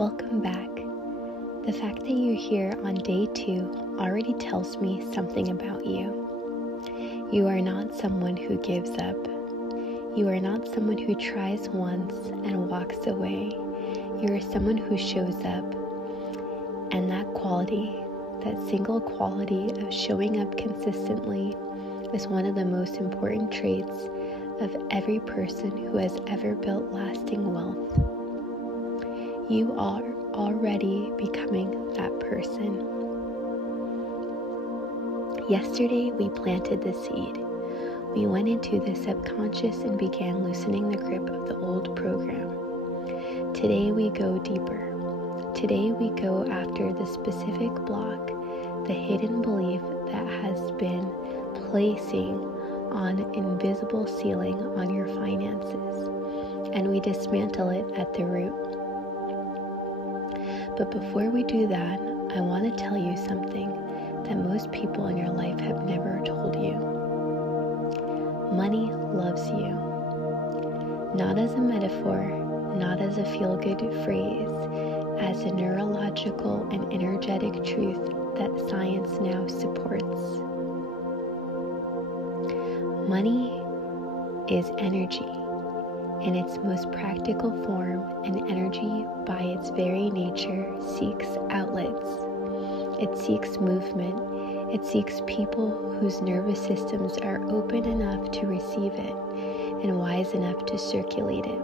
Welcome back. The fact that you're here on day 2 already tells me something about you. You are not someone who gives up. You are not someone who tries once and walks away. You are someone who shows up. And that quality, that single quality of showing up consistently, is one of the most important traits of every person who has ever built lasting wealth. You are already becoming that person. Yesterday, we planted the seed. We went into the subconscious and began loosening the grip of the old program. Today, we go deeper. Today, we go after the specific block, the hidden belief that has been placing on an invisible ceiling on your finances, and we dismantle it at the root. But before we do that, I want to tell you something that most people in your life have never told you. Money loves you. Not as a metaphor, not as a feel-good phrase, as a neurological and energetic truth that science now supports. Money is energy in its most practical form, and energy by its very nature seeks outlets. It seeks movement. It seeks people whose nervous systems are open enough to receive it and wise enough to circulate it.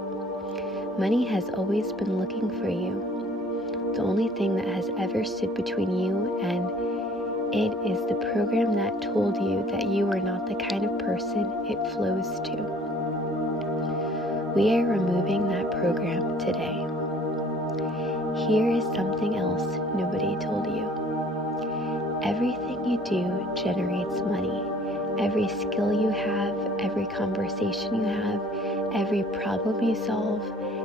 Money has always been looking for you. The only thing that has ever stood between you and it is the program that told you that you are not the kind of person it flows to. We are removing that program today. Here is something else nobody told you. Everything you do generates money. Every skill you have, every conversation you have, every problem you solve,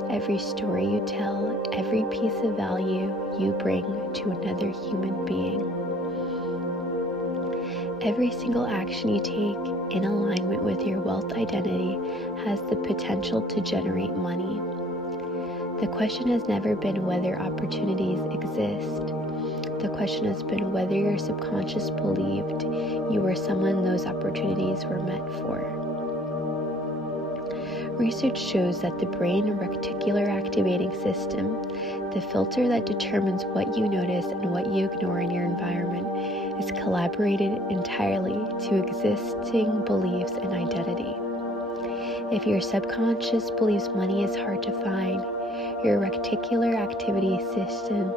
every story you tell, every piece of value you bring to another human being. Every single action you take in alignment with your wealth identity has the potential to generate money. The question has never been whether opportunities exist. The question has been whether your subconscious believed you were someone those opportunities were meant for. Research shows that the brain reticular activating system, the filter that determines what you notice and what you ignore in your environment, is collaborated entirely to existing beliefs and identity. If your subconscious believes money is hard to find, your reticular activity system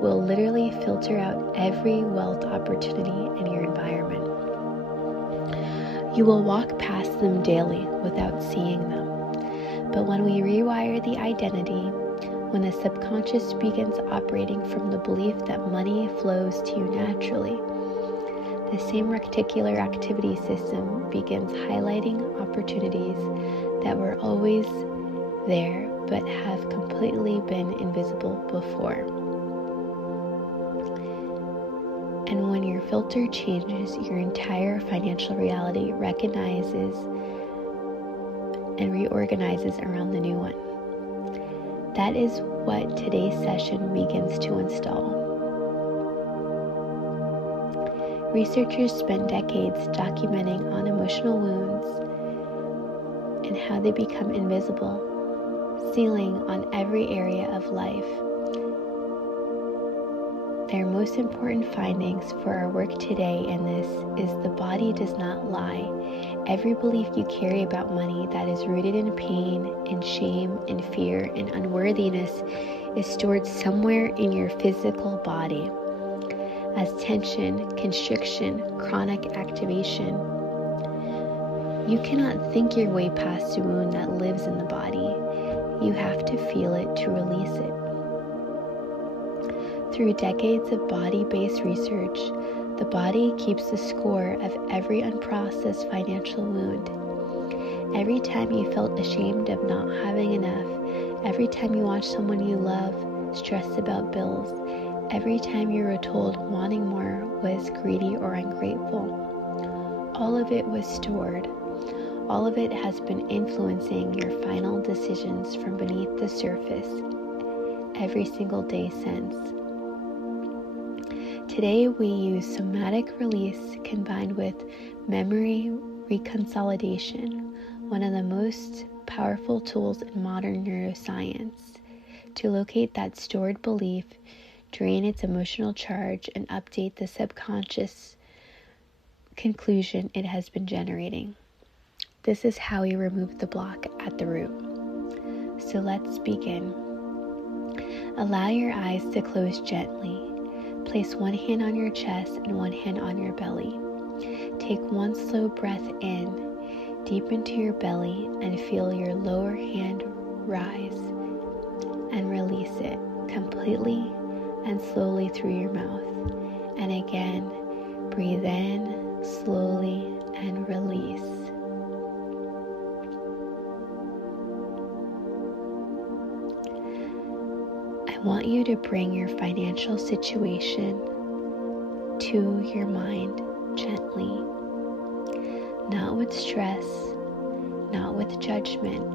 will literally filter out every wealth opportunity in your environment. You will walk past them daily without seeing them. But when we rewire the identity, when the subconscious begins operating from the belief that money flows to you naturally, the same reticular activity system begins highlighting opportunities that were always there but have completely been invisible before. And when your filter changes, your entire financial reality recognizes and reorganizes around the new one. That is what today's session begins to install. Researchers spend decades documenting on emotional wounds and how they become invisible, sealing on every area of life. Their most important findings for our work today in this is the body does not lie. Every belief you carry about money that is rooted in pain, in shame, in fear, and unworthiness is stored somewhere in your physical body as tension, constriction, chronic activation. You cannot think your way past a wound that lives in the body. You have to feel it to release it. Through decades of body-based research, the body keeps the score of every unprocessed financial wound. Every time you felt ashamed of not having enough, every time you watched someone you love stress about bills, every time you were told wanting more was greedy or ungrateful, all of it was stored. All of it has been influencing your final decisions from beneath the surface. every single day since. Today we use somatic release combined with memory reconsolidation, one of the most powerful tools in modern neuroscience, to locate that stored belief, drain its emotional charge, and update the subconscious conclusion it has been generating. This is how we remove the block at the root. So let's begin. Allow your eyes to close gently. Place one hand on your chest and one hand on your belly. Take one slow breath in, deep into your belly, and feel your lower hand rise, and release it completely and slowly through your mouth. And again, breathe in slowly and release. I want you to bring your financial situation to your mind gently, not with stress, not with judgment.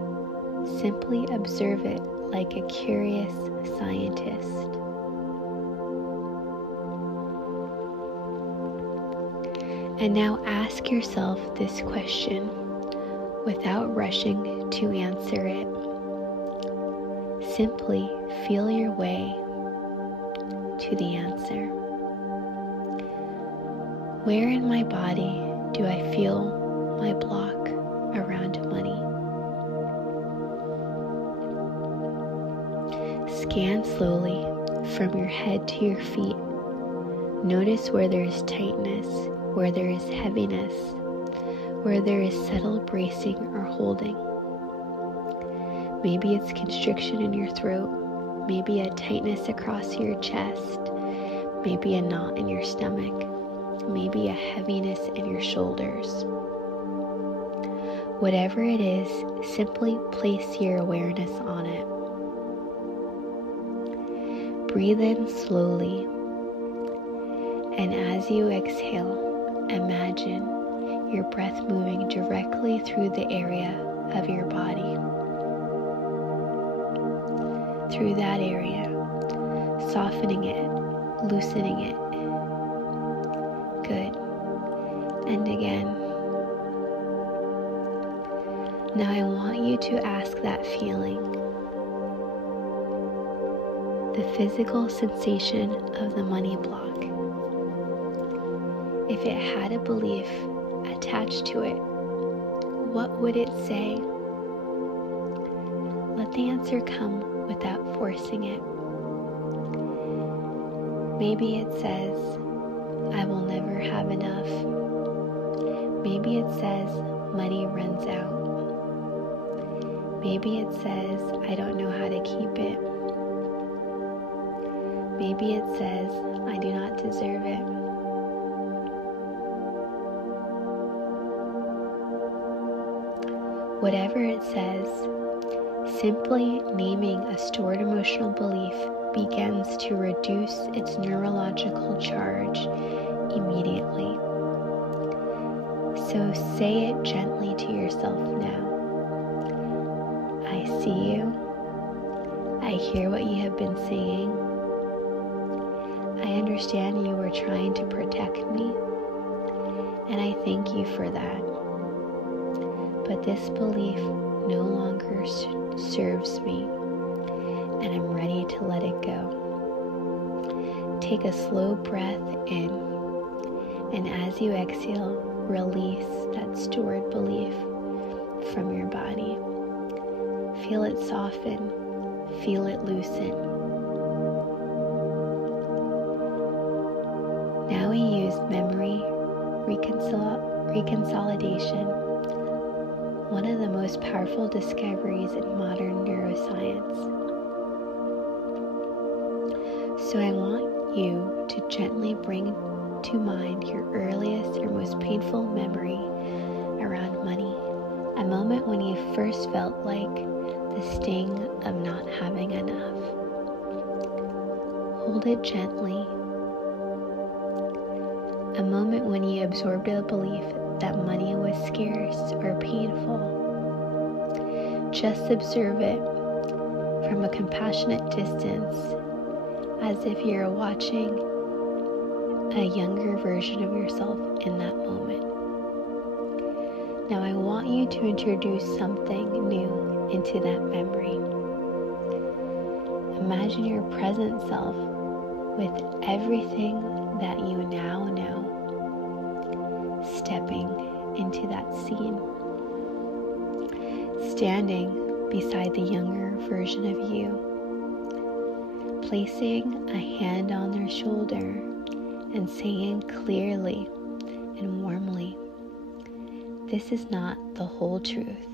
Simply observe it like a curious scientist. And now ask yourself this question without rushing to answer it. Simply feel your way to the answer. Where in my body do I feel my block around money? Scan slowly from your head to your feet. Notice where there is tightness, where there is heaviness, where there is subtle bracing or holding. Maybe it's constriction in your throat, maybe a tightness across your chest, maybe a knot in your stomach, maybe a heaviness in your shoulders. Whatever it is, simply place your awareness on it. Breathe in slowly, and as you exhale, imagine your breath moving directly through the area of your body. Through that area, softening it, loosening it. Good. And again. Now I want you to ask that feeling, the physical sensation of the money block. If it had a belief attached to it, what would it say? Let the answer come without forcing it. Maybe it says, I will never have enough. Maybe it says, money runs out. Maybe it says, I don't know how to keep it. Maybe it says, I do not deserve it. Whatever it says, simply naming a stored emotional belief begins to reduce its neurological charge immediately. So say it gently to yourself now. I see you. I hear what you have been saying. I understand you were trying to protect me, and I thank you for that. But this belief no longer serves me, and I'm ready to let it go. Take a slow breath in, and as you exhale, release that stored belief from your body. Feel it soften, feel it loosen. Now we use memory reconsolidation, one of the most powerful discoveries in modern neuroscience. So I want you to gently bring to mind your earliest or most painful memory around money, a moment when you first felt like the sting of not having enough. Hold it gently. A moment when you absorbed a belief that money was scarce or painful. Just observe it from a compassionate distance, as if you're watching a younger version of yourself in that moment. Now I want you to introduce something new into that memory. Imagine your present self with everything that you now know stepping into that scene, standing beside the younger version of you, placing a hand on their shoulder and saying clearly and warmly, "This is not the whole truth.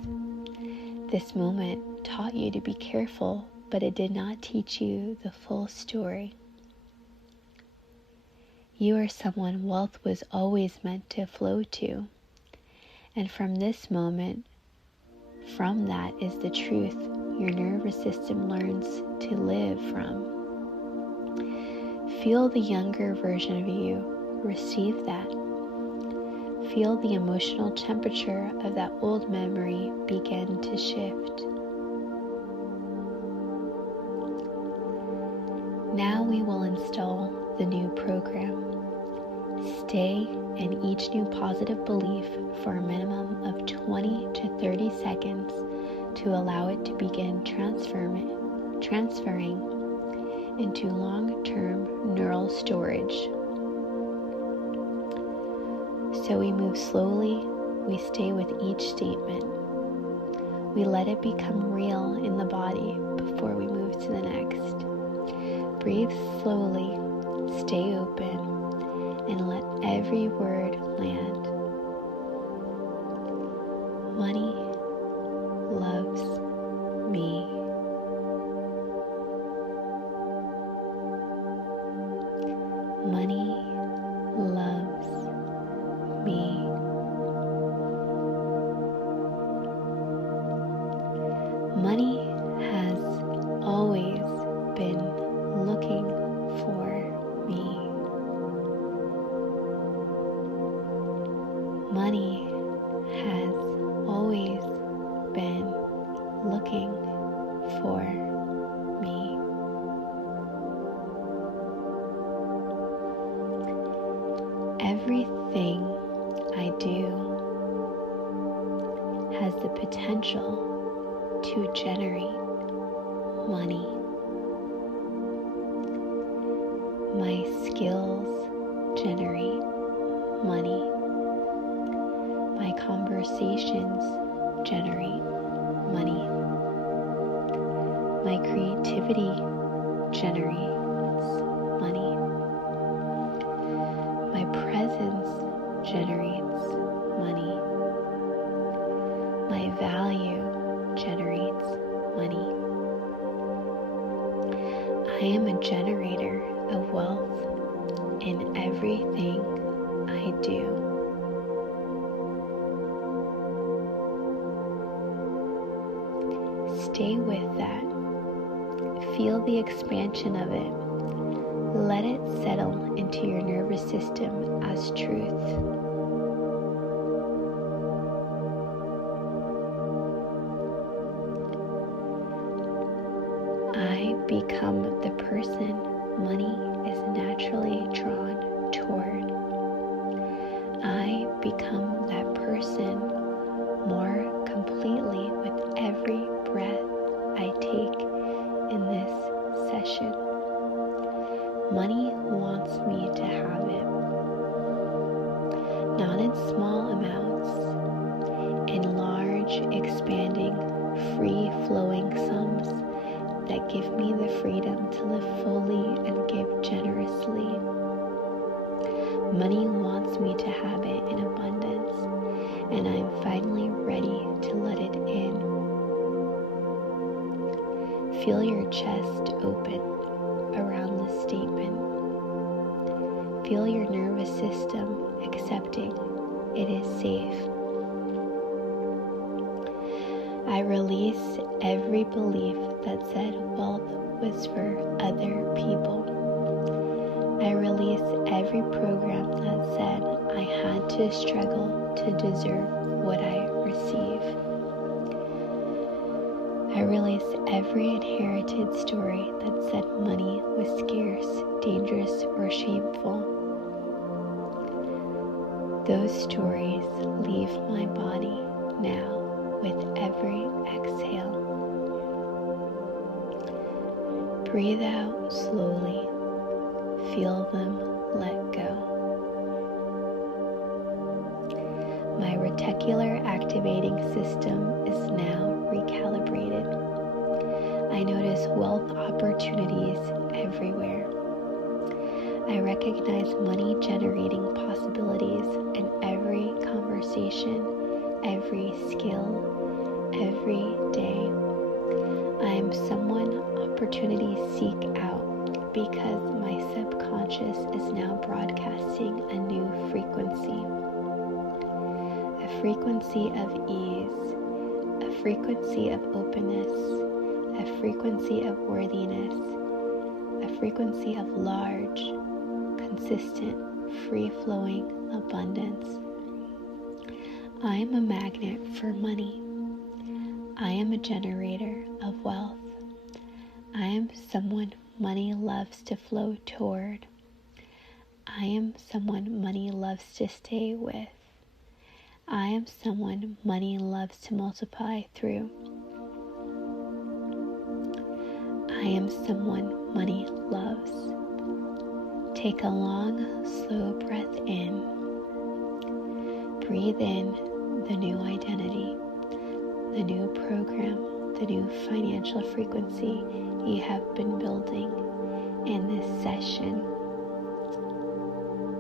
This moment taught you to be careful, but it did not teach you the full story. You are someone wealth was always meant to flow to. And from this moment, from that is the truth your nervous system learns to live from." Feel the younger version of you receive that. Feel the emotional temperature of that old memory begin to shift. Now we will install the new program. Stay in each new positive belief for a minimum of 20 to 30 seconds to allow it to begin transferring into long-term neural storage. So we move slowly, we stay with each statement. We let it become real in the body before we move to the next. Breathe slowly, stay open, and let every word land. Money loves me. Money loves me. Money has always been looking for me. Money has always been looking for me. Everything I do has the potential to generate money. My skills generate money. My conversations generate money. My creativity generates money. My presence generates money. My value generates money. I am a generator of wealth in everything I do. Stay with that. Feel the expansion of it. Let it settle into your nervous system as truth. I become the person money is naturally drawn toward. I become that person more completely with every breath I take in this session. Money wants me to have it. Not in small amounts, in large, expanding, free-flowing sums that give me the freedom to live fully and give generously. Money wants me to have it in abundance, and I'm finally ready to let it in. Feel your chest open around this statement. Feel your nervous system accepting it is safe. I release every belief that said wealth was for other people. I release every program that said I had to struggle to deserve what I receive. I release every inherited story that said money was scarce, dangerous, or shameful. Those stories leave my body now with every exhale. Breathe out slowly. Feel them let go. My reticular activating system is now recalibrated. I notice wealth opportunities everywhere. I recognize money generating possibilities in every conversation, every skill, every day. I am someone opportunities seek out because my subconscious is now broadcasting a new frequency. A frequency of ease, a frequency of openness, a frequency of worthiness, a frequency of large, consistent, free-flowing abundance. I am a magnet for money. I am a generator of wealth. I am someone money loves to flow toward. I am someone money loves to stay with. I am someone money loves to multiply through. I am someone money loves. Take a long, slow breath in. Breathe in the new identity, the new program, the new financial frequency you have been building in this session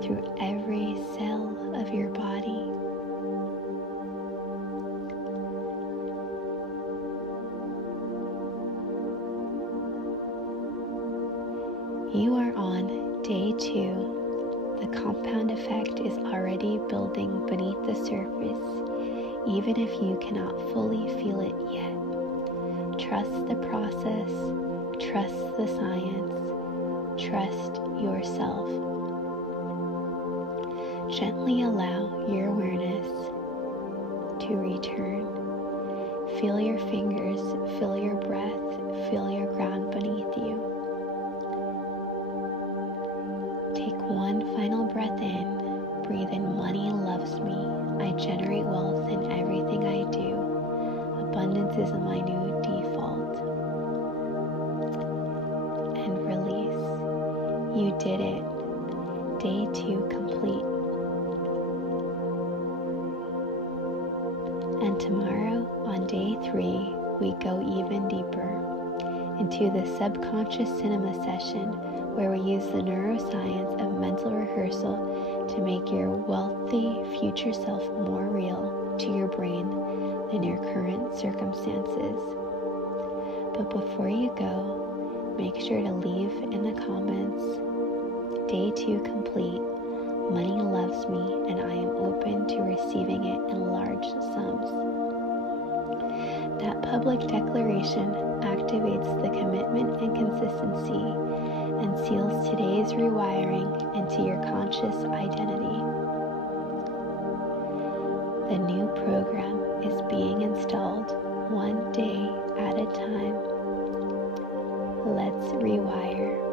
through every cell of your body. You are on day 2. The compound effect is already building beneath the surface, even if you cannot fully feel it yet. Trust the process, trust the science, trust yourself. Gently allow your awareness to return. Feel your fingers, feel your breath, feel your ground beneath you. Take one final breath in. Breathe in, money loves me. I generate wealth in everything I do. Abundance is my new default. And release. You did it. Day 2 complete. And tomorrow, on day 3, we go even deeper into the subconscious cinema session, where we use the neuroscience of mental rehearsal to make your wealthy future self more real to your brain than your current circumstances. But before you go, make sure to leave in the comments, day 2 complete, money loves me and I am open to receiving it in large sums. That public declaration activates the commitment and consistency and seals today's rewiring into your conscious identity. The new program is being installed one day at a time. Let's rewire.